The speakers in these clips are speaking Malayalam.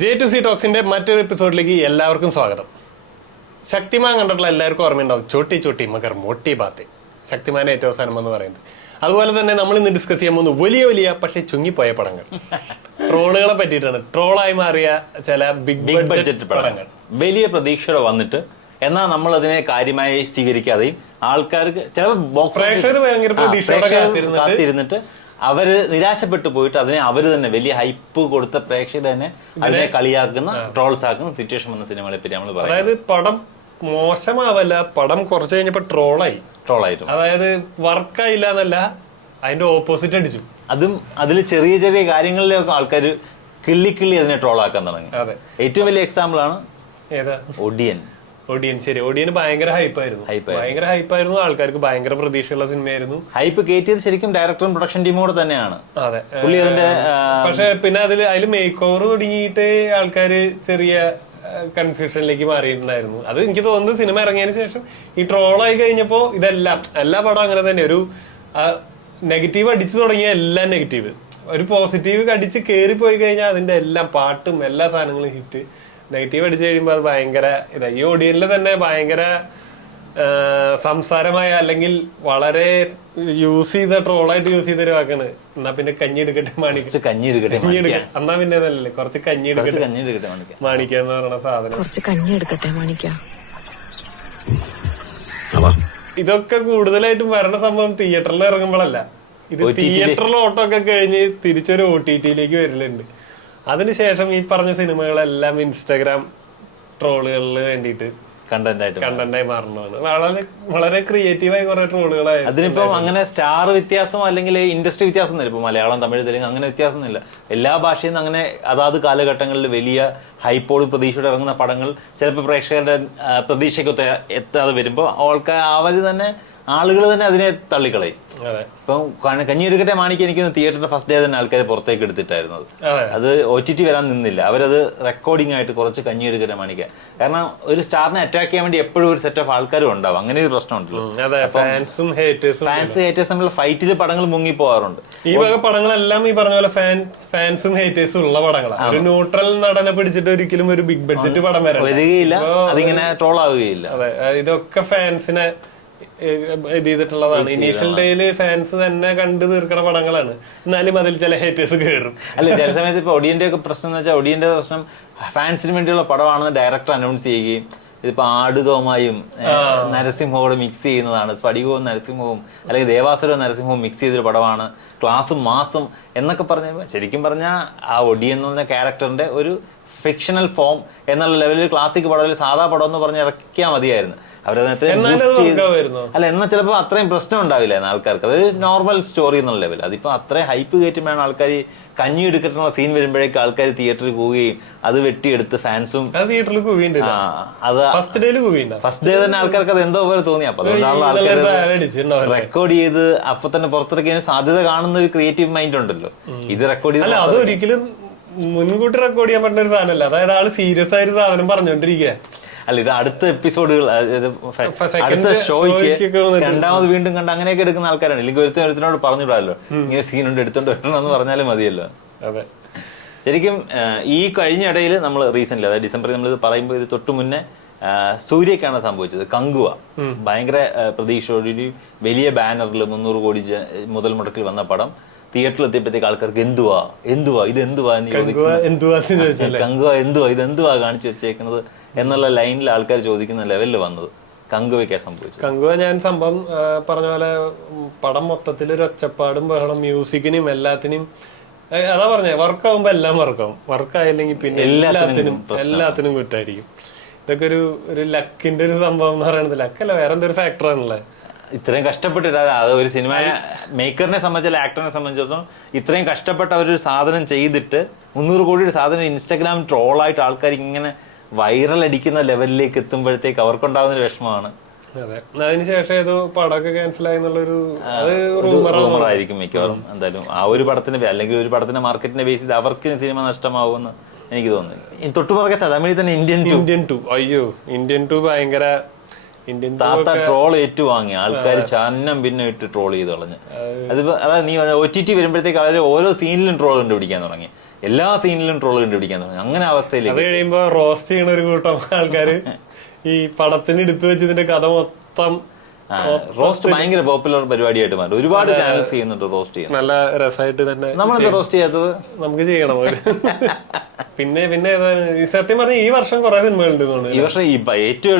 J2C ടോക്സിന്റെ മറ്റൊരു എപ്പിസോഡിലേക്ക് എല്ലാവർക്കും സ്വാഗതം. ശക്തിമാൻ കണ്ടിട്ടുള്ള എല്ലാവർക്കും ഓർമ്മയുണ്ടാവും ചോട്ടി ചോട്ടി മകർ മോട്ടി ബാത്തെ, ശക്തിമാന്റെ ഏറ്റവും അവസാനം എന്ന് പറയുന്നത്. അതുപോലെ തന്നെ നമ്മൾ ഇന്ന് ഡിസ്കസ് ചെയ്യാൻ പോകുന്നത് വലിയ വലിയ പക്ഷേ ചുങ്ങിപ്പോയ പടങ്ങൾ, ട്രോളുകളെ പറ്റിയിട്ടാണ്. ട്രോളായി മാറിയ ചില ബിഗ് ബഡ്ജറ്റ് പടങ്ങൾ, വലിയ പ്രതീക്ഷയോടെ വന്നിട്ട് എന്നാൽ നമ്മൾ അതിനെ കാര്യമായി സ്വീകരിക്കാതെയും ആൾക്കാർക്ക് ചിലപ്പോൾ പ്രേക്ഷകർ ഭയങ്കര പ്രതീക്ഷയോടെ കാത്തിരുന്നിട്ട് അവര് നിരാശപ്പെട്ടു പോയിട്ട് അതിനെ അവര് തന്നെ വലിയ ഹൈപ്പ് കൊടുത്ത പ്രേക്ഷകർ തന്നെ അതിനെ കളിയാക്കുന്ന ട്രോൾസ് ആക്കുന്ന സിറ്റുവേഷൻ വന്ന സിനിമകളെ പറ്റി നമ്മൾ പറയാം. അതായത് പടം മോശമാവല്ല, പടം കുറച്ച് കഴിഞ്ഞപ്പോ ട്രോളായിരുന്നു. അതായത് വർക്കായില്ല എന്നല്ല, അതിന്റെ ഓപ്പോസിറ്റ് അടിച്ചു. അതും അതിൽ ചെറിയ ചെറിയ കാര്യങ്ങളിലൊക്കെ ആൾക്കാർ കിള്ളി അതിനെ ട്രോളാക്കാൻ തുടങ്ങി. ഏറ്റവും വലിയ എക്സാമ്പിൾ ആണ് ഒടിയൻ. ശരി, ഒടിയന് ഭയങ്കര ഹൈപ്പായിരുന്നു. ആൾക്കാർക്ക് ഭയങ്കര പ്രതീക്ഷയുള്ള സിനിമയായിരുന്നു. ഹൈപ്പ് കയറ്റിയത് ശരിക്കും ഡയറക്ടറും പ്രൊഡക്ഷൻ ടീമും കൂടെ തന്നെയാണ്. അതെ, പുള്ളി അതിന്റെ പക്ഷെ പിന്നെ അതിൽ മേക്ക് ഓവർ തുടങ്ങിയിട്ട് ആൾക്കാര് ചെറിയ കൺഫ്യൂഷനിലേക്ക് മാറിയിട്ടുണ്ടായിരുന്നു. അത് എനിക്ക് തോന്നുന്നത് സിനിമ ഇറങ്ങിയതിന് ശേഷം ഈ ട്രോളായി കഴിഞ്ഞപ്പോ എല്ലാ പടം അങ്ങനെ തന്നെ ഒരു നെഗറ്റീവ് അടിച്ചു തുടങ്ങിയ എല്ലാം നെഗറ്റീവ്, ഒരു പോസിറ്റീവ് അടിച്ച് കയറി പോയി കഴിഞ്ഞാൽ അതിന്റെ എല്ലാം പാട്ടും എല്ലാ സാധനങ്ങളും ഹിറ്റ്. നെഗറ്റീവ് അടിച്ചു കഴിയുമ്പോൾ അത് ഭയങ്കര ഈ ഓഡിയൻസിൽ തന്നെ ഭയങ്കര സംസാരമായ അല്ലെങ്കിൽ വളരെ ട്രോളായിട്ട് യൂസ് ചെയ്തൊരു വാക്കാണ്. എന്നാ പിന്നെ കഞ്ഞി എടുക്കട്ടെ മാണിക്ക, എന്നാ പിന്നെ അതല്ലേ കുറച്ച് കഞ്ഞി എടുക്കട്ടെ മാണിക്ക എന്ന് പറയുന്ന സാധനം. ഇതൊക്കെ കൂടുതലായിട്ടും വരണ സംഭവം തിയേറ്ററിൽ ഇറങ്ങുമ്പോഴല്ല, ഇത് തിയേറ്ററിൽ ഓട്ടമൊക്കെ കഴിഞ്ഞ് തിരിച്ചൊരു OTT-യിലേക്ക് വരലുണ്ട്. അതിനുശേഷം ഈ പറഞ്ഞ സിനിമകളെല്ലാം ഇൻസ്റ്റാഗ്രാം ട്രോളുകളിൽ വേണ്ടിയിട്ട് കണ്ടന്റായി മാറുന്നതാണ്. വളരെ ക്രിയേറ്റീവായി കുറെ ട്രോളുകളായി. അതിനിപ്പം അങ്ങനെ സ്റ്റാർ വ്യത്യാസം അല്ലെങ്കിൽ ഇൻഡസ്ട്രി വ്യത്യാസം ഒന്നുമില്ല. ഇപ്പൊ മലയാളം, തമിഴ്, തെലുങ്ക് അങ്ങനെ വ്യത്യാസമൊന്നുമില്ല. എല്ലാ ഭാഷയിൽ നിന്ന് അങ്ങനെ അതാത് കാലഘട്ടങ്ങളിൽ വലിയ ഹൈപ്പോട് പ്രതീക്ഷയോടെ ഇറങ്ങുന്ന പടങ്ങൾ ചിലപ്പോൾ പ്രേക്ഷകരുടെ പ്രതീക്ഷയ്ക്കൊത്ത് എത്താതെ വരുമ്പോൾ ആളുകൾ തന്നെ അതിനെ തള്ളിക്കളയും. ഇപ്പം കഞ്ഞിയെടുക്കട്ടെ മാണിക്ക് എനിക്ക് തിയേറ്ററിന്റെ ഫസ്റ്റ് ഡേ തന്നെ ആൾക്കാർ പുറത്തേക്ക് എടുത്തിട്ടായിരുന്നു. അത് OTT വരാൻ നിന്നില്ല, അവരത് റെക്കോർഡിംഗ് ആയിട്ട് കുറച്ച് കഞ്ഞിയെടുക്കട്ടെ മാണിക്കാൻ. കാരണം ഒരു സ്റ്റാറിനെ അറ്റാക്ക് ചെയ്യാൻ വേണ്ടി എപ്പോഴും ഒരു സെറ്റ് ഓഫ് ആൾക്കാരും ഉണ്ടാവും. അങ്ങനെ ഒരു പ്രശ്നമുണ്ടല്ലോ, ഫാൻസ് ഹേറ്റേഴ്സ് തമ്മിലുള്ള ഫൈറ്റിൽ പടങ്ങൾ മുങ്ങി പോകാറുണ്ട്. ഈ വക പടങ്ങളെല്ലാം ഈ പറഞ്ഞ പോലെ ഫാൻസും ഹേറ്റേഴ്സും ഉള്ള പടങ്ങളാണ്. ഒരു ന്യൂട്രൽ നടനെ പിടിച്ചിട്ട് ഒരിക്കലും ഒരു ബിഗ് ബഡ്ജറ്റ് പടം വരികയില്ല, അതിങ്ങനെ ട്രോൾ ആവുകയില്ല. ഇതൊക്കെ ഫാൻസിനെ ഇത് ചെയ്തിട്ടുള്ളതാണ്. ഇനീഷ്യൽ ഡേയില് ഫാൻസ് തന്നെ കണ്ടു തീർക്കണ പടങ്ങളാണ്. എന്നാലും അതിൽ ചില ഹേറ്റേഴ്സ് കയറും. അല്ല, ചില സമയത്ത് ഇപ്പൊ ഒടിയന്റെ ഒക്കെ പ്രശ്നം എന്ന് വെച്ചാൽ ഒടിയന്റെ പ്രശ്നം ഫാൻസിന് വേണ്ടിയുള്ള പടമാണെന്ന് ഡയറക്ടർ അനൗൺസ് ചെയ്യുകയും ഇതിപ്പോ ആടുതോമായും നരസിംഹവും മിക്സ് ചെയ്യുന്നതാണ്, സ്ഫടികവും നരസിംഹവും അല്ലെങ്കിൽ ദേവാസുരവും നരസിംഹവും മിക്സ് ചെയ്തൊരു പടമാണ്, ക്ലാസും മാസും എന്നൊക്കെ പറഞ്ഞ ശരിക്കും പറഞ്ഞാൽ ആ ഒടിയൻ എന്ന് പറഞ്ഞ ക്യാരക്ടറിന്റെ ഒരു ഫിക്ഷണൽ ഫോം എന്നുള്ള ലെവലിൽ ക്ലാസിക് പടത്തിൽ സാധാ പടം എന്ന് പറഞ്ഞ് ഇറക്കിയാൽ മതിയായിരുന്നു. അല്ല, എന്നാൽ ചിലപ്പോൾ അത്രയും പ്രശ്നം ഉണ്ടാവില്ല ആൾക്കാർക്ക്. അത് നോർമൽ സ്റ്റോറി എന്നുള്ള ലെവൽ. അതിപ്പോ അത്രയും ഹൈപ്പ് കയറ്റുമ്പോഴാണ് ആൾക്കാർ കഞ്ഞി എടുക്കട്ടുള്ള സീൻ വരുമ്പോഴേക്കും ആൾക്കാർ തിയേറ്ററിൽ പോവുകയും അത് വെട്ടിയെടുത്ത് ഫാൻസും ഫസ്റ്റ് ഡേ തന്നെ ആൾക്കാർക്ക് അത് എന്തോ പോലെ തോന്നി. അപ്പൊ അതുകൊണ്ടാണല്ലോ ആൾക്കാർ റെക്കോർഡ് ചെയ്ത് അപ്പൊ തന്നെ പുറത്തിറക്കിയതിന് സാധ്യത കാണുന്ന ഒരു ക്രിയേറ്റീവ് മൈൻഡ് ഉണ്ടല്ലോ. ഇത് റെക്കോർഡ് ചെയ്ത് അതൊരിക്കലും മുൻകൂട്ടി റെക്കോർഡ് ചെയ്യാൻ പറ്റുന്ന ഒരു സാധനമല്ല. അതായത് ആള് സീരിയസ് ആയ ഒരു സാധനം പറഞ്ഞോണ്ടിരിക്കുക. അല്ല, ഇത് അടുത്ത എപ്പിസോഡുകൾ, അടുത്ത ഷോയ്ക്ക് രണ്ടാമത് വീണ്ടും കണ്ട് അങ്ങനെയൊക്കെ എടുക്കുന്ന ആൾക്കാരാണ്. ഇല്ലെങ്കിൽ ഒരുത്തിനോട് പറഞ്ഞിടാമല്ലോ ഇങ്ങനെ സീനുണ്ട് എടുത്തോണ്ട് വരണം എന്ന് പറഞ്ഞാലും മതിയല്ലോ. ശരിക്കും ഈ കഴിഞ്ഞ ഇടയിൽ നമ്മൾ റീസെന്റ്, അതായത് ഡിസംബറിൽ നമ്മൾ ഇത് പറയുമ്പോൾ ഇത് തൊട്ട് മുന്നേ സൂര്യക്കാണ് സംഭവിച്ചത്. കങ്കുവ ഭയങ്കര പ്രതീക്ഷയോടെ വലിയ ബാനറിൽ 300 കോടി മുതൽ മുടക്കിൽ വന്ന പടം തിയേറ്ററിൽ എത്തിയപ്പോഴത്തേക്ക് ആൾക്കാർക്ക് എന്തുവാ ഇതെന്തുവാ ഇതെന്തുവാ കാണിച്ചു വെച്ചേക്കുന്നത് എന്നുള്ള ലൈനിൽ ആൾക്കാർ ചോദിക്കുന്ന ലെവലിൽ വന്നത് കങ്കുവയ്ക്കാ സംഭവിച്ചത്. കങ്കുവ ഞാൻ സംഭവം പറഞ്ഞ പോലെ പടം മൊത്തത്തിൽ ഒരു ഒച്ചപ്പാടും ബഹളം, മ്യൂസിക്കിനും എല്ലാത്തിനും അതാ പറഞ്ഞേ, വർക്കാവുമ്പോ എല്ലാം വർക്കായില്ലെങ്കിൽ പിന്നെ എല്ലാത്തിനും കുറ്റായിരിക്കും. ഇതൊക്കെ ഒരു ലക്കിന്റെ ഒരു സംഭവം എന്ന് പറയുന്നത്. ലക്കല്ല, വേറെ എന്തൊരു ഫാക്ടറാണല്ലേ. ഇത്രയും കഷ്ടപ്പെട്ടിട്ട് അത് ഒരു സിനിമ മേക്കറിനെ സംബന്ധിച്ച ആക്ടറിനെ സംബന്ധിച്ചിടത്തോളം ഇത്രയും കഷ്ടപ്പെട്ട ഒരു സാധനം ചെയ്തിട്ട് 300 കോടിയുടെ സാധനം ഇൻസ്റ്റാഗ്രാം ട്രോളായിട്ട് ആൾക്കാർ ഇങ്ങനെ വൈറൽ അടിക്കുന്ന ലെവലിലേക്ക് എത്തുമ്പോഴത്തേക്ക് അവർക്കുണ്ടാകുന്ന ഒരു വിഷമമാണ്. അതെ, അതിനുശേഷം ഏതോ പടമൊക്കെ ക്യാൻസൽ ആയെന്നുള്ളൊരു റൂമറായിരിക്കും മിക്കവാറും. എന്തായാലും ആ ഒരു പടത്തിന്റെ അല്ലെങ്കിൽ ഒരു പടത്തിന്റെ മാർക്കറ്റിനെ ബേസ് ചെയ്ത് അവർക്ക് സിനിമ നഷ്ടമാവുമെന്ന് എനിക്ക് തോന്നുന്നു. തൊട്ടുപുറകെ തമിഴിൽ തന്നെ ഇന്ത്യൻ ടു ഭയങ്കര താത്ത ട്രോൾ ഏറ്റുവാങ്ങി ആൾക്കാർ ചന്നം പിന്നെ ഇട്ട് ട്രോൾ ചെയ്ത് കളഞ്ഞ്. അതിപ്പോ അതായത് നീ OTT വരുമ്പോഴത്തേക്ക് അവര് ഓരോ സീനിലും ട്രോൾ കണ്ടുപിടിക്കാൻ തുടങ്ങി. എല്ലാ സീനിലും ട്രോൾ കണ്ടുപിടിക്കാൻ തുടങ്ങി. അങ്ങനെ അവസ്ഥയിലേക്ക് അത് കഴിയുമ്പോ റോസ്റ്റ് ചെയ്യണ ഒരു കൂട്ടം ആൾക്കാര് ഈ പടത്തിന് എടുത്തു വെച്ചതിന്റെ കഥ മൊത്തം റോസ്റ്റ് ഭയങ്കര പോപ്പുലർ പരിപാടിയായിട്ട് മാറി. ഒരുപാട് ചാനൽസ് ചെയ്യുന്നുണ്ട് റോസ്റ്റ് ചെയ്യുന്നത്. നല്ല രസമായിട്ട് തന്നെ നമ്മളെന്താ റോസ്റ്റ് ചെയ്യാത്തത്? നമുക്ക് ചെയ്യണം. പിന്നെ ഏതാണ് ഈ സത്യം പറഞ്ഞ ഈ വർഷം കുറെ സിനിമകളുണ്ട് തോന്നുന്നു. ഈ വർഷം ഏറ്റവും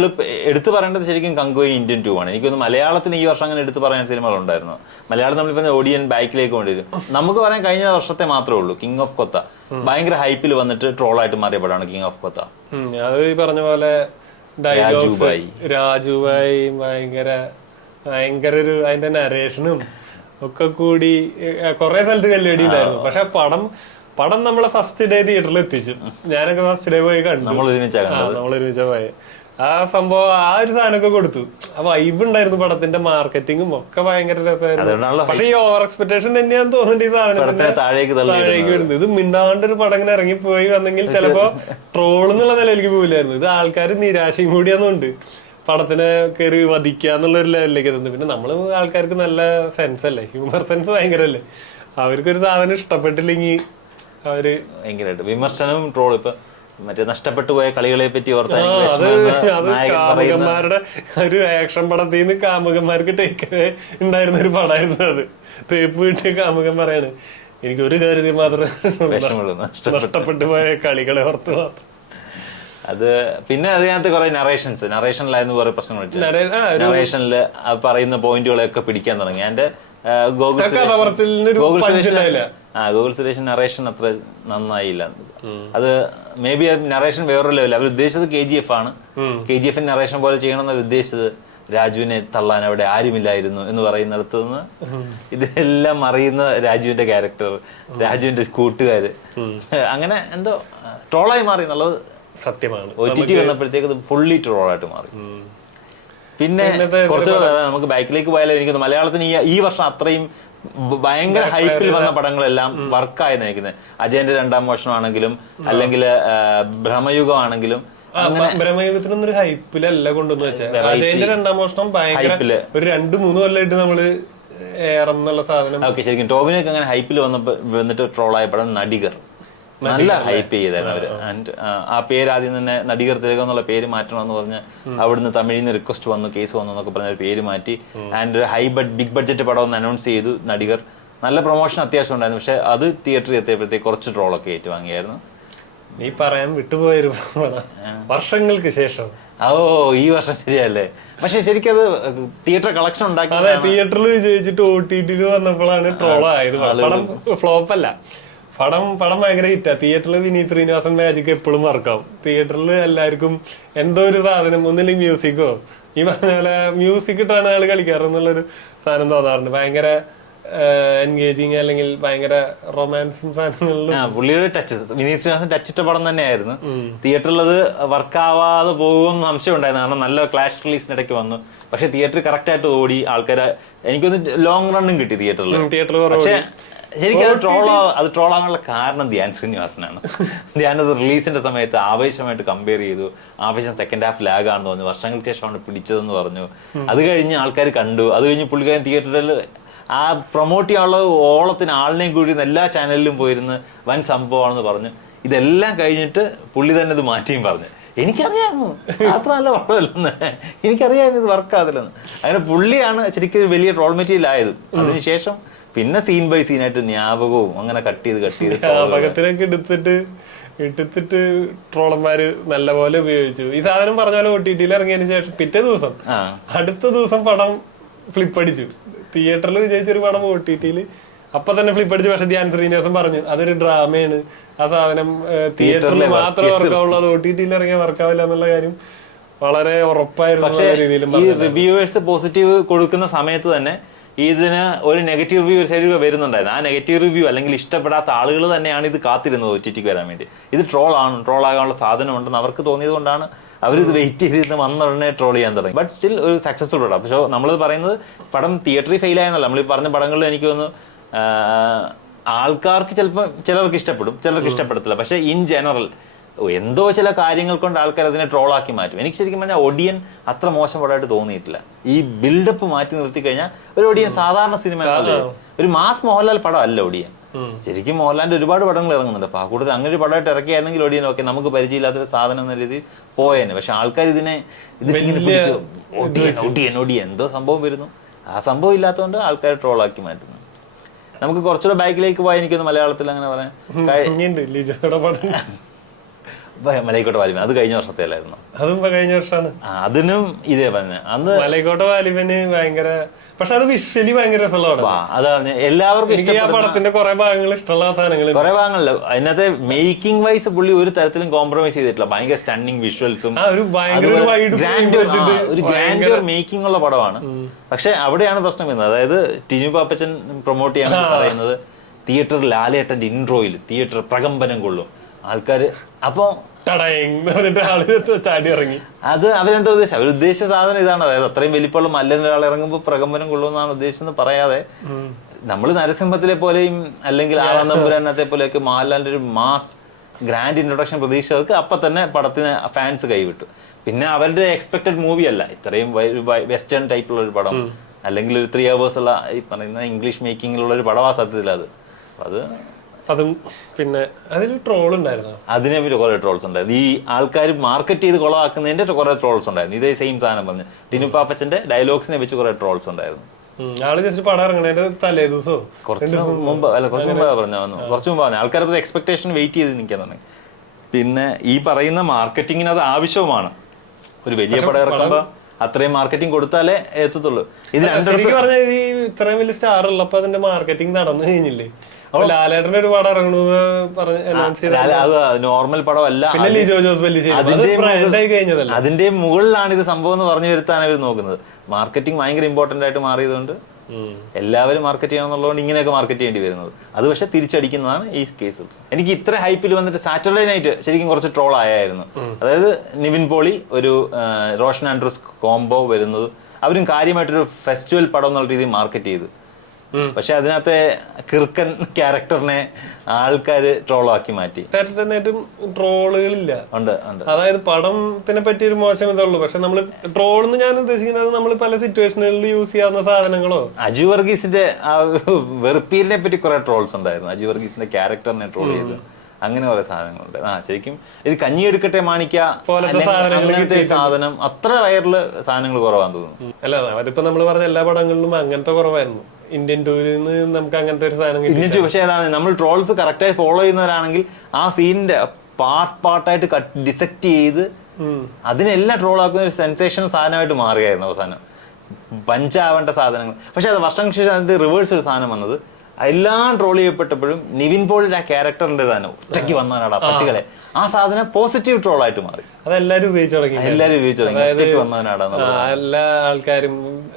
എടുത്തു പറയേണ്ടത് ശരിക്കും കങ്കോയി ഇന്ത്യൻ 2 ആണ്. എനിക്കൊന്ന് മലയാളത്തിന് ഈ വർഷം അങ്ങനെ എടുത്തു പറയാൻ സിനിമകളുണ്ടായിരുന്നു. മലയാളം നമ്മളിപ്പോ ഓഡിയൻ ബാക്കിലേക്ക് കൊണ്ടുവരും. നമുക്ക് പറയാൻ കഴിഞ്ഞ വർഷത്തെ മാത്രമേ ഉള്ളൂ കിങ് ഓഫ് കൊത്ത. ഭയങ്കര ഹൈപ്പിൽ വന്നിട്ട് ട്രോളായിട്ട് മാറിയ പടമാണ് കിങ് ഓഫ് കൊത്ത. അത് ഈ പറഞ്ഞ പോലെ രാജുഭായി ഭയങ്കര ഒരു അതിന്റെ നരേഷനും ഒക്കെ കൂടി കൊറേ സ്ഥലത്ത് കല്ലുകടി ഉണ്ടായിരുന്നു. പക്ഷെ പടം നമ്മളെ ഫസ്റ്റ് ഡേ തിയേറ്ററിൽ എത്തിച്ചു. ഞാനൊക്കെ ഫസ്റ്റ് ഡേ പോയി കണ്ടു. നമ്മൾ ഒരുമിച്ച പോയി. ആ സംഭവം ആ ഒരു സാധനമൊക്കെ കൊടുത്തു. ആ വൈബ് ഉണ്ടായിരുന്നു. പടത്തിന്റെ മാർക്കറ്റിങ്ങും ഒക്കെ ഭയങ്കര രസമായിരുന്നു. പക്ഷെ ഈ ഓവർ എക്സ്പെക്ടേഷൻ തന്നെയാന്ന് തോന്നുന്നുണ്ട് ഈ സാധനത്തിന്റെ താഴേക്ക് വരുന്നത്. ഇത് മിണ്ടാണ്ടൊരു പടം ഇങ്ങനെ ഇറങ്ങിപ്പോയി വന്നെങ്കിൽ ചിലപ്പോ ട്രോൾ എന്നുള്ള നിലയിലേക്ക് പോയില്ലായിരുന്നു. ഇത് ആൾക്കാർ നിരാശയും കൂടിയാന്നുണ്ട് പടത്തിനെ കയറി വധിക്കാന്നുള്ളൊരു ലെവലിലേക്ക് എത്തുന്നത്. പിന്നെ നമ്മള് ആൾക്കാർക്ക് നല്ല സെൻസ് അല്ലേ, ഹ്യൂമർ സെൻസ് ഭയങ്കരല്ലേ. അവർക്കൊരു സാധനം ഇഷ്ടപ്പെട്ടില്ലെങ്കിൽ അവര് ഭയങ്കരമായിട്ട് വിമർശനവും ട്രോൾ. ഇപ്പൊ മറ്റേ നഷ്ടപ്പെട്ടു പോയ കളികളെ പറ്റി അത് കാമുകന്മാരുടെ ഒരു ആക്ഷൻ പടത്തിൽ നിന്ന് കാമുകന്മാർക്ക് ടേക്ക് ഉണ്ടായിരുന്ന ഒരു പടമായിരുന്നു അത്. തേപ്പ് വീട്ടിൽ കാമുകൻ പറയാണ് എനിക്ക് ഒരു കാര്യത്തിൽ മാത്രം നഷ്ടപ്പെട്ടു പോയ കളികളെ ഓർത്ത് മാത്രം. അത് പിന്നെ അതിനകത്ത് കുറെ നറേഷനിലായിരുന്നു കുറെ പ്രശ്നങ്ങൾ. നറേഷനിൽ പറയുന്ന പോയിന്റുകളെയൊക്കെ പിടിക്കാൻ തുടങ്ങി. എന്റെ ഗൂഗിൾ സുരേഷൻ നറേഷൻ അത്ര നന്നായില്ല. അത് മേ ബി നറേഷൻ വേറൊരു ലെവൽ. അവർ ഉദ്ദേശിച്ചത് KGF ആണ്. KGF നറേഷൻ പോലെ ചെയ്യണമെന്ന് ഉദ്ദേശിച്ചത്. രാജുവിനെ തള്ളാൻ അവിടെ ആരുമില്ലായിരുന്നു എന്ന് പറയുന്നിടത്ത് നിന്ന് ഇതെല്ലാം അറിയുന്ന രാജുവിന്റെ ക്യാരക്ടർ, രാജുവിന്റെ കൂട്ടുകാര്, അങ്ങനെ എന്തോ ട്രോളായി മാറി എന്നുള്ളത് സത്യമാണ്. OTT വന്നപ്പോഴത്തേക്ക് ഫുള്ളി ട്രോളായിട്ട് മാറി. പിന്നെ കുറച്ച് നമുക്ക് ബാക്കിലേക്ക് പോയാലും എനിക്ക് മലയാളത്തിന് ഈ വർഷം അത്രയും ഭയങ്കര ഹൈപ്പിൽ വന്ന പടങ്ങളെല്ലാം വർക്കായി നയിക്കുന്നത്. അജയന്റെ 2ാം മോഷണം ആണെങ്കിലും അല്ലെങ്കിൽ ഭ്രമയുഗം ആണെങ്കിലും. ബ്രഹ്മയുഗത്തിനൊന്നും ഹൈപ്പിലല്ല കൊണ്ടുവന്ന് വെച്ചാൽ അജയന്റെ 2ാം മോഷണം ഭയങ്കര ഒരു 2-3 കൊല്ലമായിട്ട് നമ്മള് ഏറെന്നുള്ള സാധനം. ഓക്കെ, ശരിക്കും ടോവിനൊക്കെ അങ്ങനെ ഹൈപ്പിൽ വന്നിട്ട് ട്രോളായ പടം നടികർ. നല്ല ഹൈപ്പ് ചെയ്തായിരുന്നു അവര്. ആൻഡ് ആ പേര് ആദ്യം തന്നെ നടികർ തിലകം എന്നുള്ള പേര് മാറ്റണമെന്ന് പറഞ്ഞ് അവിടുന്ന് തമിഴിൽ നിന്ന് റിക്വസ്റ്റ് വന്നു, കേസ് വന്നു എന്നൊക്കെ പറഞ്ഞ പേര് മാറ്റി. ആൻഡ് ബിഗ് ബഡ്ജറ്റ് പടം ഒന്ന് അനൗൺസ് ചെയ്തു നടികർ. നല്ല പ്രൊമോഷൻ അത്യാവശ്യം ഉണ്ടായിരുന്നു. പക്ഷെ അത് തിയേറ്ററിൽ എത്തിയപ്പോഴത്തേക്ക് കുറച്ച് ട്രോളൊക്കെ ഏറ്റുവാങ്ങിയായിരുന്നു. നീ പറയാൻ വിട്ടുപോയൊരു വർഷങ്ങൾക്ക് ശേഷം. ഈ വർഷം ശരിയല്ലേ. പക്ഷെ ശരിക്കും അത് തിയേറ്റർ കളക്ഷൻ ഉണ്ടാക്കി. അതെ, തിയേറ്ററിൽ വിജയിച്ചിട്ട് OTT വന്നപ്പോഴാണ് ട്രോൾ ആയത്. പടം ഫ്ലോപ്പ് അല്ല, പടം ഭയങ്കര ഹിറ്റാ. തിയേറ്ററിൽ വിനീത് ശ്രീനിവാസൻ മാജിക് എപ്പോഴും വർക്കാവും. തിയേറ്ററിൽ എല്ലാവർക്കും എന്തോ ഒരു സാധനം, ഒന്നില്ലെങ്കിൽ മ്യൂസിക്കോ ഈ പറഞ്ഞ പോലെ മ്യൂസിക് ഇട്ടാണ് ആള് കളിക്കാറ് എന്നുള്ളൊരു സാധനം തോന്നാറുണ്ട്. ഭയങ്കര എൻഗേജിങ് അല്ലെങ്കിൽ ഭയങ്കര റൊമാൻസും സാധനങ്ങളിലും പുള്ളിയുടെ ടച്ച്, വിനീത് ശ്രീനിവാസൻ ടച്ച് ഇട്ട പടം തന്നെയായിരുന്നു. തിയേറ്ററിൽ അത് വർക്കാവാതെ പോകുമെന്ന് സംശയം ഉണ്ടായിരുന്നു. കാരണം നല്ല ക്ലാഷ് റിലീസിനിടയ്ക്ക് വന്നു. പക്ഷെ തിയേറ്ററിൽ കറക്റ്റ് ആയിട്ട് ഓടി. ആൾക്കാരെ എനിക്കൊന്ന് ലോങ് റണ്ണും കിട്ടി തിയേറ്ററിൽ. പക്ഷെ ശരിക്കും അത് ട്രോളാനുള്ള കാരണം ധ്യാൻ ശ്രീനിവാസനാണ്. ധ്യാൻ അത് റിലീസിന്റെ സമയത്ത് ആവേശമായിട്ട് കമ്പയർ ചെയ്തു. ആവേശം സെക്കൻഡ് ഹാഫ് ലാഗ് ആണെന്ന് പറഞ്ഞു. വർഷങ്ങൾക്ക് ശേഷമാണ് പിടിച്ചതെന്ന് പറഞ്ഞു. അത് കഴിഞ്ഞ് ആൾക്കാർ കണ്ടു. അത് കഴിഞ്ഞ് പുള്ളിക്കാരൻ തിയേറ്ററിൽ ആ പ്രൊമോട്ട് ചെയ്യാനുള്ള ഓളത്തിന് ആളിനെയും കൂടി എല്ലാ ചാനലിലും പോയിരുന്ന് വൻ സംഭവമാണെന്ന് പറഞ്ഞു. ഇതെല്ലാം കഴിഞ്ഞിട്ട് പുള്ളി തന്നെ ഇത് മാറ്റിയും പറഞ്ഞു. എനിക്കറിയാമായിരുന്നു അത്ര നല്ല പടമല്ലെന്ന്, എനിക്കറിയാമായിരുന്നു ഇത് വർക്കാതില്ലെന്ന്. അങ്ങനെ പുള്ളിയാണ് ശരിക്കും വലിയ ട്രോൾ മെറ്റീരിയൽ ആയത്. അതിനുശേഷം പിന്നെ സീൻ ബൈ സീനായിട്ട് ജ്ഞാപകവും അങ്ങനെ കട്ട് ചെയ്ത് ജ്ഞാപകത്തിനൊക്കെ എടുത്തിട്ട് ട്രോളന്മാര് നല്ലപോലെ ഉപയോഗിച്ചു. ഈ സാധനം പറഞ്ഞ പോലെ OTT ഇറങ്ങിയതിന് ശേഷം പിറ്റേ ദിവസം അടുത്ത ദിവസം പടം ഫ്ലിപ്പ് അടിച്ചു. തിയേറ്ററിൽ വിജയിച്ചൊരു പടം OTT അപ്പൊ തന്നെ ഫ്ലിപ്പ് അടിച്ചു. പക്ഷെ ധ്യാൻ ശ്രീനിവാസൻ പറഞ്ഞു അതൊരു ഡ്രാമയാണ്, ആ സാധനം തിയേറ്ററിൽ മാത്രമേ വർക്കാവുള്ളൂ, അത് OTT ഇറങ്ങിയാൽ വർക്കാവില്ല എന്നുള്ള കാര്യം വളരെ ഉറപ്പായിരുന്നു. ഈ റിവ്യൂവേഴ്സ് പോസിറ്റീവ് കൊടുക്കുന്ന സമയത്ത് തന്നെ ഇതിന് ഒരു നെഗറ്റീവ് റിവ്യൂ സൈഡ് വരുന്നുണ്ടായിരുന്നു. ആ നെഗറ്റീവ് റിവ്യൂ അല്ലെങ്കിൽ ഇഷ്ടപ്പെടാത്ത ആളുകൾ തന്നെയാണ് ഇത് കാത്തിരുന്നത് OTT വരാൻ വേണ്ടി. ഇത് ട്രോൾ ആകാനുള്ള സാധനം ഉണ്ടെന്ന് അവർക്ക് തോന്നിയത് കൊണ്ടാണ് അവരിത് വെയിറ്റ് ചെയ്തിരുന്ന് വന്ന ഉടനെ ട്രോൾ ചെയ്യാൻ തുടങ്ങി. ബട്ട് സ്റ്റിൽ ഒരു സക്സസ്ഫുൾ പടം. പക്ഷെ നമ്മൾ പറയുന്നത് പടം തിയേറ്ററിൽ ഫെയിൽ ആയെന്നല്ല. നമ്മൾ ഈ പറഞ്ഞ പടങ്ങളിൽ എനിക്ക് തോന്നുന്നു ആൾക്കാർക്ക് ചിലപ്പോൾ ചിലർക്ക് ഇഷ്ടപ്പെടും, ചിലർക്ക് ഇഷ്ടപ്പെടത്തില്ല. പക്ഷെ ഇൻ ജനറൽ എന്തോ ചില കാര്യങ്ങൾ കൊണ്ട് ആൾക്കാർ അതിനെ ട്രോളാക്കി മാറ്റും. എനിക്ക് ശരിക്കും പറഞ്ഞാൽ ഒഡിയൻ അത്ര മോശം പടമായിട്ട് തോന്നിയിട്ടില്ല. ഈ ബിൽഡപ്പ് മാറ്റി നിർത്തി കഴിഞ്ഞാൽ ഒരു ഒഡിയൻ സാധാരണ സിനിമ, ഒരു മാസ് മോഹൻലാൽ പടം അല്ല ഒഡിയൻ. ശരിക്കും മോഹൻലാലിന്റെ ഒരുപാട് പടങ്ങൾ ഇറങ്ങുന്നുണ്ട്. അപ്പൊ ആ കൂടുതൽ അങ്ങനെ ഒരു പടമായിട്ട് ഇറക്കിയായിരുന്നെങ്കിൽ ഒടിയൻ ഓക്കെ നമുക്ക് പരിചയമില്ലാത്തൊരു സാധനം എന്ന രീതിയിൽ പോയേനെ. പക്ഷെ ആൾക്കാർ ഇതിനെ ഒടിയൻ എന്തോ സംഭവം വരുന്നു. ആ സംഭവം ഇല്ലാത്തതുകൊണ്ട് ആൾക്കാർ ട്രോളാക്കി മാറ്റുന്നു. നമുക്ക് കുറച്ചുകൂടെ ബാക്കിലേക്ക് പോയാൽ എനിക്കൊന്ന് മലയാളത്തിൽ അങ്ങനെ പറയാം. മലൈക്കോട്ടെ വാലിബൻ അത് കഴിഞ്ഞ വർഷത്തേലായിരുന്നു. അതും കഴിഞ്ഞ വർഷമാണ്. അതിനും ഇതേ പറഞ്ഞ അന്ന് മലൈക്കോട്ടെ വാലിബന് ഭയങ്കര, പക്ഷെ അത് വിഷ്വലി ഭയങ്കര രസമുള്ള അതാണ് എല്ലാവർക്കും ഇഷ്ടം. പടത്തിന്റെ കുറെ ഭാഗങ്ങൾ ഇഷ്ടമുള്ള സാധനങ്ങൾ, കുറെ ഭാഗങ്ങളില്ല. അതിനകത്തെ മേക്കിംഗ് വൈസ് പുള്ളി ഒരു തരത്തിലും കോംപ്രമൈസ് ചെയ്തിട്ടില്ല. ഭയങ്കര സ്റ്റണ്ണിങ് വിഷ്വൽസും ഒരു ഗ്രാൻഡ് മേക്കിംഗ് ഉള്ള പടമാണ്. പക്ഷെ അവിടെയാണ് പ്രശ്നം വരുന്നത്. അതായത് ടിനു പാപ്പച്ചൻ പ്രൊമോട്ട് ചെയ്യാൻ പറയുന്നത് തിയേറ്ററിൽ ലാലേട്ടന്റെ ഇൻട്രോയിൽ തിയേറ്റർ പ്രകമ്പനം കൊള്ളും ആൾക്കാര്. അപ്പൊ ചാടി ഇറങ്ങി. അത് അവരെന്താ ഉദ്ദേശിച്ചത്? അവർ ഉദ്ദേശിച്ച സാധനം ഇതാണ്. അതായത് അത്രയും വലിപ്പമുള്ള മല്ലൻ ഒരാൾ ഇറങ്ങുമ്പോൾ പ്രകമ്പനം കൊള്ളുമെന്നാണ് ഉദ്ദേശിച്ചെന്ന് പറയാതെ, നമ്മൾ നരസിംഹത്തിലെ പോലെയും അല്ലെങ്കിൽ ആറാം തമ്പുരാനത്തെ പോലെയൊക്കെ മോഹൻലാലിന്റെ ഒരു മാസ് ഗ്രാൻഡ് ഇൻട്രൊഡക്ഷൻ പ്രതീക്ഷിച്ചവർക്ക് അപ്പൊ തന്നെ പടത്തിന് ഫാൻസ് കൈവിട്ടു. പിന്നെ അവരുടെ എക്സ്പെക്ടഡ് മൂവി അല്ല ഇത്രയും വെസ്റ്റേൺ ടൈപ്പുള്ള ഒരു പടം, അല്ലെങ്കിൽ ഒരു 3 hours ഉള്ള ഈ പറയുന്ന ഇംഗ്ലീഷ് മേക്കിങ്ങിലുള്ള ഒരു പടമാ സത്യത്തിൽ അത്. അതും പിന്നെ അതിൽ ട്രോൾ ഉണ്ടായിരുന്നു. അതിനെ പറ്റി കുറെ ട്രോൾസ് ഉണ്ടായിരുന്നു. ഈ ആൾക്കാർ മാർക്കറ്റ് ചെയ്ത് കുളമാക്കുന്നതിന്റെ കുറെ ട്രോൾസ് ഉണ്ടായിരുന്നു. ഇതേ സെയിം സാധനം പറഞ്ഞു ടിനു പാപ്പച്ചന്റെ ഡയലോഗ്സിനെ വെച്ച് കുറെ ട്രോൾസ് ഉണ്ടായിരുന്നു. ആള് ജസ്റ്റ് പടം ഇറങ്ങണേന്റെ തലേ ദിവസമോ കുറച്ച് മുമ്പ് പറഞ്ഞു ആൾക്കാർ എക്സ്പെക്ടേഷൻ വെയിറ്റ് ചെയ്ത് നിൽക്കാൻ തുടങ്ങി. പിന്നെ ഈ പറയുന്ന മാർക്കറ്റിങ്ങിന് അത് ആവശ്യവുമാണ്. ഒരു വലിയ പടം ഇറക്കുമ്പോ അത്രയും മാർക്കറ്റിംഗ് കൊടുത്താലേ എത്തത്തുള്ളൂ. ഇത് പറഞ്ഞ ഈ ഇത്രയും വലിയ സ്റ്റാർ ഉള്ളപ്പോ അതിന്റെ മാർക്കറ്റിംഗ് നടന്നു കഴിഞ്ഞില്ലേ? ലാലേട്ടന്റെ ഒരു പടം ഇറങ്ങണമെന്ന് അത് നോർമൽ പടമല്ല, അതിന്റെ മുകളിലാണ് ഇത് സംഭവം എന്ന് പറഞ്ഞു വരുത്താൻ അവർ നോക്കുന്നത്. മാർക്കറ്റിംഗ് ഭയങ്കര ഇമ്പോർട്ടന്റ് ആയിട്ട് മാറിയതുകൊണ്ട് എല്ലാവരും മാർക്കറ്റ് ചെയ്യണം എന്നുള്ളതുകൊണ്ട് ഇങ്ങനെയൊക്കെ മാർക്കറ്റ് ചെയ്യേണ്ടി വരുന്നത്. അത് പക്ഷെ തിരിച്ചടിക്കുന്നതാണ് ഈ കേസ്. എനിക്ക് ഇത്ര ഹൈപ്പിൽ വന്നിട്ട് സാറ്റർഡേ നൈറ്റ് ശരിക്കും കുറച്ച് ട്രോൾ ആയായിരുന്നു. അതായത് നിവിൻ പോളി ഒരു റോഷൻ ആൻഡ്രൂസ് കോംബോ വരുന്നത് അവരും കാര്യമായിട്ടൊരു ഫെസ്റ്റിവൽ പടം എന്നുള്ള രീതിയിൽ മാർക്കറ്റ് ചെയ്തു. പക്ഷെ അതിനകത്തെ കിർക്കൻ ക്യാരക്ടറിനെ ആൾക്കാര് ട്രോളാക്കി മാറ്റി. ട്രോളുകളില്ല, അതായത് പടത്തിനെ പറ്റി ഒരു മോശം ഇതുള്ളൂ. പക്ഷെ നമ്മൾ ട്രോളെന്ന് ഞാൻ ഉദ്ദേശിക്കുന്നത് നമ്മൾ പല സിറ്റുവേഷനുകളിൽ യൂസ് ചെയ്യാവുന്ന സാധനങ്ങളോ. അജു വർഗീസിന്റെ ആ വെറുപ്പീരിനെ പറ്റി കുറെ ട്രോൾസ് ഉണ്ടായിരുന്നു. അജു വർഗീസിന്റെ ക്യാരക്ടറിനെ ട്രോൾ ചെയ്ത് അങ്ങനെ കുറെ സാധനങ്ങളുണ്ട്. ശരിക്കും ഇത് കഞ്ഞി എടുക്കട്ടെ മാണിക്ക അങ്ങനത്തെ സാധനം അത്ര വയറില് സാധനങ്ങൾ കുറവാന്ന് തോന്നുന്നു. അല്ല അതിപ്പോ നമ്മൾ പറഞ്ഞ എല്ലാ പടങ്ങളിലും അങ്ങനത്തെ കുറവായിരുന്നു. ഇന്ത്യൻ ടൂവിൽ നിന്ന് നമുക്ക് അങ്ങനത്തെ ഒരു സാധനം ഇന്ത്യൻ ടൂ. പക്ഷെ അതാണ് നമ്മൾ ട്രോൾസ് കറക്റ്റായി ഫോളോ ചെയ്യുന്നവരാണെങ്കിൽ ആ സീനിന്റെ പാർട്ടായിട്ട് ഡിസെക്ട് ചെയ്ത് അതിനെല്ലാം ട്രോൾ ആക്കുന്ന ഒരു സെൻസേഷണൽ സാധനമായിട്ട് മാറിയായിരുന്നു അവസാനം. പഞ്ചാവേണ്ട സാധനങ്ങൾ. പക്ഷെ അത് വർഷങ്ങൾക്ക് ശേഷം അതിന്റെ റിവേഴ്സ് ഒരു സാധനം വന്നത്. എല്ലാം ട്രോൾ ചെയ്യപ്പെട്ടപ്പോഴും നിവിൻ പോളിയുടെ ആ ക്യാരക്ടറിന്റെ സാധനം ഒറ്റയ്ക്ക് വന്നവനാണ് പട്ടികളെ ആ സാധനം പോസിറ്റീവ് ട്രോൾ ആയിട്ട് മാറി. അതെല്ലാരും ഉപയോഗിച്ചു തുടങ്ങി. ഒറ്റയ്ക്ക് വന്നവനാണ്. എല്ലാ ആൾക്കാരും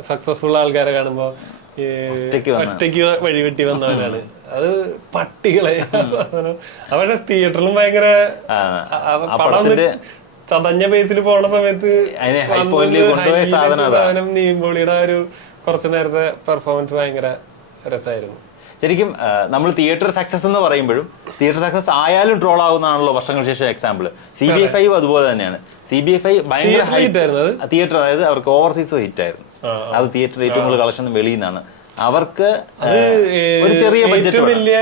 സക്സസ്ഫുൾ ആൾക്കാരെ കാണുമ്പോ ഒറ്റയ്ക്ക് വഴിവെട്ടി വന്നവനാണ്. അത് പട്ടികളെ സാധനം. പക്ഷെ തിയേറ്ററിലും ഭയങ്കര ചതഞ്ഞ ബേസിൽ പോണ സമയത്ത് സാധനം നീമ്പോളിയുടെ ഒരു കുറച്ചു നേരത്തെ പെർഫോമൻസ് ഭയങ്കര രസമായിരുന്നു. ശരിക്കും നമ്മൾ തിയേറ്റർ സക്സസ് എന്ന് പറയുമ്പോഴും തിയേറ്റർ സക്സസ് ആയാലും ട്രോൾ ആവുന്നതാണല്ലോ വർഷങ്ങൾക്ക് ശേഷം എക്സാമ്പിൾ. CBI അതുപോലെ തന്നെയാണ്. CBI ഭയങ്കര തിയേറ്റർ, അതായത് അവർക്ക് ഓവർസീസ് ഹിറ്റ് ആയിരുന്നു. അത് തിയേറ്റർ ഏറ്റവും കൂടുതൽ കളക്ഷൻ വെളിയിൽ നിന്നാണ്. അവർക്ക് ഒരു ചെറിയ ബഡ്ജറ്റ് വലിയ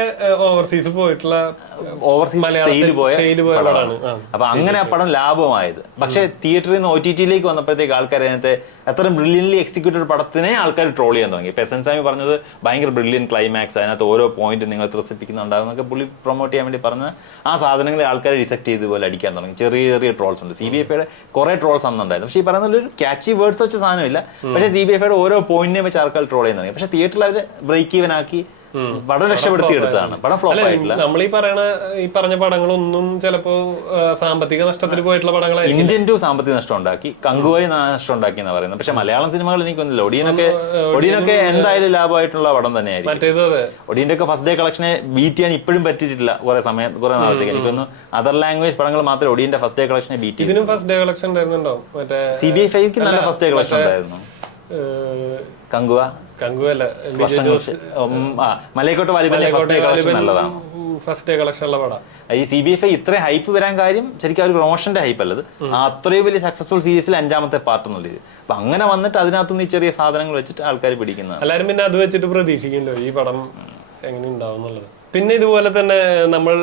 ഓവർസീസ് പോയിട്ടുള്ള സെയിൽ പോയ പടമാണ്. അപ്പൊ അങ്ങനെ ആ പടം ലാഭമായത്. പക്ഷെ തിയേറ്ററിൽ നിന്ന് OTT-യിലേക്ക് വന്നപ്പോഴത്തേക്ക് ആൾക്കാർ അതിനകത്തെ അത്രയും ബ്രില്യൻലി എക്സിക്യൂട്ടഡ് പടത്തിനെ ആൾക്കാർ ട്രോൾ ചെയ്യാൻ തുടങ്ങി. ഇപ്പൊ SN സ്വാമി പറഞ്ഞത് ഭയങ്കര ബ്രില്യൻ ക്ലൈമാക്സ്, അതിനകത്ത് ഓരോ പോയിന്റ് നിങ്ങൾ ത്രസിപ്പിക്കുന്നുണ്ടാകുന്നൊക്കെ പുള്ളി പ്രൊമോട്ട് ചെയ്യാൻ വേണ്ടി പറഞ്ഞ ആ സാധനങ്ങളെ ആൾക്കാർ ഡിസെക്ട് ചെയ്ത് പോലെ അടിക്കാൻ തുടങ്ങി. ചെറിയ ചെറിയ ട്രോൾസ് ഉണ്ട്. CBI കുറെ ട്രോൾസ് അന്നുണ്ടായിരുന്നു. പക്ഷെ ഈ പറയുന്ന ഒരു ക്യാച്ചി വേർഡ്സ് വെച്ച സാധനമില്ല. പക്ഷെ CBI ഓരോ പോയിന്റിനെ വെച്ച് ആൾക്കാർ ട്രോൾ ചെയ്യുന്ന തുടങ്ങി. പക്ഷെ തിയേറ്ററിൽ അവര് ബ്രേക്ക് ഈവൻ ആക്കി പടം രക്ഷപ്പെടുത്തി എടുത്താണ്. പടം ഫ്ലോപ്പ് ആയിട്ടില്ല. നമ്മൾ ഈ പറഞ്ഞ പടങ്ങളൊന്നും ചിലപ്പോ സാമ്പത്തിക നഷ്ടത്തിൽ പോയിട്ടുള്ള പടങ്ങളാണ്. ഇന്ത്യൻ ടു സാമ്പത്തിക നഷ്ടം ഉണ്ടാക്കി, കങ്കുവായി നഷ്ടം ഉണ്ടാക്കി എന്ന് പറയുന്നത്. പക്ഷെ മലയാളം സിനിമകൾ എനിക്കൊന്നുമില്ല. ഒടിയനൊക്കെ എന്തായാലും ലാഭമായിട്ടുള്ള പടം തന്നെയായിരിക്കും. ഒടിയന്റെ ഒക്കെ ഫസ്റ്റ് ഡേ കളക്ഷനെ ബീറ്റ് ചെയ്യാൻ ഇപ്പോഴും പറ്റിയിട്ടില്ല കുറെ നാളത്തേക്ക്. എനിക്കൊന്ന് അതർ ലാംഗ്വേജ് പടങ്ങൾ മാത്രമേ ഒടിയന്റെ ഫസ്റ്റ് ഡേ കളക്ഷനെ ബീറ്റ് ചെയ്തു. ഇതിനും ഫസ്റ്റ് ഡേ കളക്ഷൻ ഉണ്ടായിരുന്നുണ്ടോ? CBI നല്ല ഫസ്റ്റ് ഡേ കളക്ഷൻ ഉണ്ടായിരുന്നു. Malaikottai Vaaliban first day collection ഉള്ള പടം. ഈ CBI ഇത്ര ഹൈപ്പ് വരാൻ കാര്യം ശരിക്കും ഒരു പ്രൊമോഷന്റെ ഹൈപ്പ് അല്ലത്. അത്രയും വലിയ സക്സസ്ഫുൾ സീരീസിൽ 5ാമത്തെ പാർട്ട് എന്നുള്ളത്. അപ്പൊ അങ്ങനെ വന്നിട്ട് അതിനകത്തുനിന്ന് ഈ ചെറിയ സാധനങ്ങൾ വെച്ചിട്ട് ആൾക്കാർ പിടിക്കുന്നതാണ്. എല്ലാരും പിന്നെ അത് വെച്ചിട്ട് പ്രതീക്ഷിക്കുമല്ലോ ഈ പടം എങ്ങനെ ഉണ്ടാവും എന്നുള്ളത്. പിന്നെ ഇതുപോലെ തന്നെ നമ്മൾ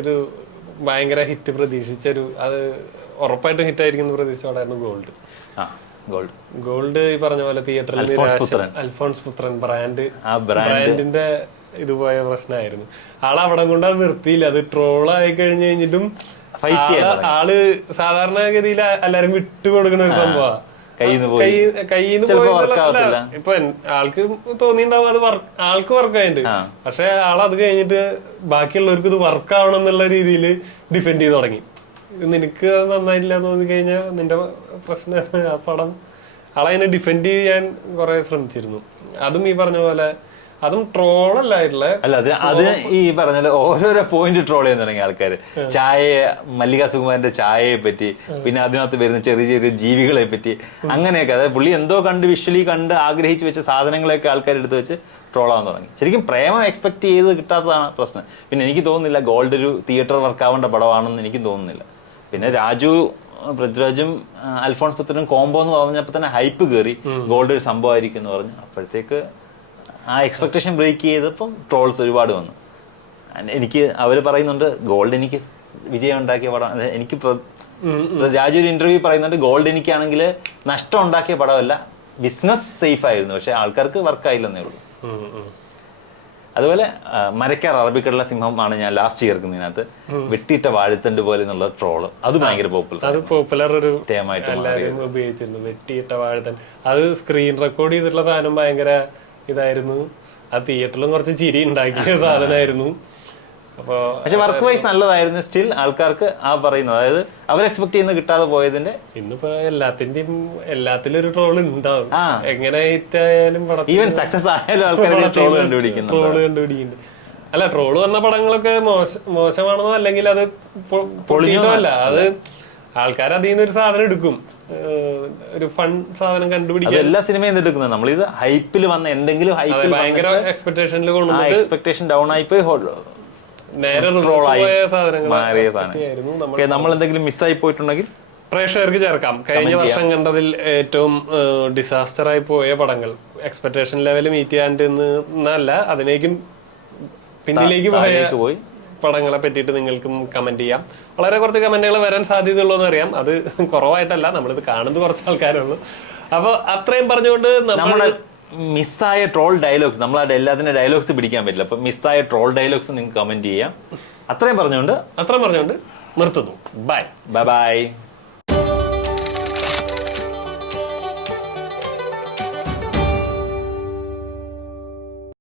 ഒരു ഭയങ്കര ഹിറ്റ് പ്രതീക്ഷിച്ചൊരു, അത് ഉറപ്പായിട്ടും ഹിറ്റ് ആയിരിക്കും പ്രതീക്ഷിച്ച പടമായിരുന്നു ഗോൾഡ്. ഗോൾഡ് ഈ പറഞ്ഞ പോലെ തിയേറ്ററിൽ അൽഫോൺസ് പുത്രൻ ബ്രാൻഡിന്റെ ഇതുപോയ പ്രശ്നമായിരുന്നു. ആളവിടെ കൊണ്ട് അത് നിർത്തിയില്ല. അത് ട്രോളായി കഴിഞ്ഞിട്ടും ആള് സാധാരണഗതിയിൽ എല്ലാരും വിട്ടുകൊടുക്കുന്ന ഒരു സംഭവമാണ്. കയ്യിന്ന് പോയില്ല. ഇപ്പൊ ആൾക്ക് തോന്നിണ്ടാവും അത് ആൾക്ക് വർക്കായിട്ട്, പക്ഷെ ആളത് കഴിഞ്ഞിട്ട് ബാക്കിയുള്ളവർക്ക് ഇത് വർക്ക് ആവണം എന്നുള്ള രീതിയിൽ ഡിഫെൻഡ് ചെയ്ത് തുടങ്ങി. നിനക്ക് അത് നന്നായിട്ടില്ല തോന്നി കഴിഞ്ഞാൽ നിന്റെ പ്രശ്നമാണ്. ആ പടം ആളതിനെ ഡിഫെൻഡ് ചെയ്യാൻ കുറെ ശ്രമിച്ചിരുന്നു. അതും ഈ പറഞ്ഞ പോലെ അതും ട്രോളല്ലായിട്ടുള്ള അല്ല, അത് ഈ പറഞ്ഞ ഓരോരോ പോയിന്റ് ട്രോൾ ചെയ്യാൻ തുടങ്ങിയ ആൾക്കാര്. ചായയെ, മല്ലിക സുകുമാരന്റെ ചായയെ പറ്റി, പിന്നെ അതിനകത്ത് വരുന്ന ചെറിയ ചെറിയ ജീവികളെ പറ്റി, അങ്ങനെയൊക്കെ. അതായത് പുള്ളി എന്തോ കണ്ട് വിഷ്വലി കണ്ട് ആഗ്രഹിച്ചു വെച്ച സാധനങ്ങളെയൊക്കെ ആൾക്കാർ എടുത്ത് വെച്ച് ട്രോളാവാൻ തുടങ്ങി. ശരിക്കും പ്രേമം എക്സ്പെക്ട് ചെയ്ത് കിട്ടാത്തതാണ് പ്രശ്നം. പിന്നെ എനിക്ക് തോന്നുന്നില്ല ഗോൾഡ് ഒരു തിയേറ്റർ വർക്കാവേണ്ട പടമാണെന്ന് എനിക്ക് തോന്നുന്നില്ല. പിന്നെ പൃഥ്വിരാജും അൽഫോൺസ് പുത്രനും കോംബോ എന്ന് പറഞ്ഞപ്പോ തന്നെ ഹൈപ്പ് കയറി, ഗോൾഡ് ഒരു സംഭവമായിരിക്കും എന്ന് പറഞ്ഞു. അപ്പോഴത്തേക്ക് ആ എക്സ്പെക്ടേഷൻ ബ്രേക്ക് ചെയ്തപ്പം ട്രോൾസ് ഒരുപാട് വന്നു. എനിക്ക് അവര് പറയുന്നുണ്ട് ഗോൾഡ് എനിക്ക് വിജയം ഉണ്ടാക്കിയ പടം. എനിക്ക് രാജു ഒരു ഇന്റർവ്യൂ പറയുന്നുണ്ട് ഗോൾഡ് എനിക്കാണെങ്കിൽ നഷ്ടം ഉണ്ടാക്കിയ പടമല്ല, ബിസിനസ് സേഫ് ആയിരുന്നു, പക്ഷെ ആൾക്കാർക്ക് വർക്കായില്ലെന്നേ ഉള്ളൂ. അതുപോലെ മരക്കാർ അറബിക്കടല സിംഹം ആണ് ഞാൻ ലാസ്റ്റ് ചേർക്കുന്നതിനകത്ത് വെട്ടിയിട്ട വാഴത്തണ്ട് പോലെ എന്നുള്ള ട്രോള് അത് ഭയങ്കര പോപ്പുലർ ഒരു ടേമായിട്ട് എല്ലാവരും ഉപയോഗിച്ചിരുന്നു. വെട്ടിയിട്ട വാഴത്തണ്ട് അത് സ്ക്രീൻ റെക്കോർഡ് ചെയ്തിട്ടുള്ള സാധനം ഭയങ്കര ഇതായിരുന്നു. ആ തിയേറ്ററിലും കുറച്ച് ചിരി ഉണ്ടാക്കിയ സാധനമായിരുന്നു. പക്ഷെ വർക്ക് വൈസ് നല്ലതായിരുന്നു. സ്റ്റിൽ ആൾക്കാർക്ക് ആ പറയുന്നത്, അതായത് അവർ എക്സ്പെക്ട് ചെയ്യുന്ന കിട്ടാതെ പോയതിന്റെ ഇന്നിപ്പോ എല്ലാത്തിലും ഒരു ട്രോൾ ഉണ്ടാവും. എങ്ങനെ ഹിറ്റായാലും ഈവൻ സക്സസ് ആയാലും ആൾക്കാർ ട്രോള് കണ്ടുപിടിക്കുന്നുണ്ട്. അല്ല, ട്രോള് വന്ന പടങ്ങളൊക്കെ മോശമാണെന്നോ അല്ലെങ്കിൽ അത് പൊളിഞ്ഞോ അല്ല, അത് ആൾക്കാർ അതിൽ നിന്ന് ഒരു സാധനം എടുക്കും, ഒരു ഫൺ സാധനം കണ്ടുപിടിക്കും. എല്ലാ സിനിമയും എടുക്കുന്നത് നമ്മളിത് ഹൈപ്പിൽ വന്ന എന്തെങ്കിലും ഭയങ്കര എക്സ്പെക്ടേഷനിൽ കൊണ്ടുവന്നിട്ട് എക്സ്പെക്ടേഷൻ ഡൗൺ ആയിപ്പോയി നേരെ നമ്മൾ എന്തെങ്കിലും മിസ്സായി പോയിട്ടുണ്ടെങ്കിൽ പ്രേക്ഷകർക്ക് ചേർക്കാം. കഴിഞ്ഞ വർഷം കണ്ടതിൽ ഏറ്റവും ഡിസാസ്റ്റർ ആയി പോയ പടങ്ങൾ, എക്സ്പെക്ടേഷൻ ലെവൽ മീറ്റ് ചെയ്യാണ്ട് എന്നല്ല, അതിനേക്കും പിന്നിലേക്ക് പോയി പടങ്ങളെ പറ്റിയിട്ട് നിങ്ങൾക്കും കമന്റ് ചെയ്യാം. വളരെ കുറച്ച് കമന്റുകൾ വരാൻ സാധ്യതയുള്ളൂ എന്നറിയാം. അത് കുറവായിട്ടല്ല, നമ്മളിത് കാണുന്നത് കുറച്ച് ആൾക്കാരുള്ളൂ. അപ്പൊ അത്രയും പറഞ്ഞുകൊണ്ട് നമ്മുടെ മിസ്സായ ട്രോൾ ഡയലോഗ്സ്, നമ്മൾ ആ എല്ലാത്തിന്റെ ഡയലോഗ്സ് പിടിക്കാൻ പറ്റില്ല. അപ്പൊ മിസ്സായ ട്രോൾ ഡയലോഗ്സ് നിങ്ങൾക്ക് കമന്റ് ചെയ്യാം. അത്രയും പറഞ്ഞുകൊണ്ട് നിർത്തുന്നു. Bye bye.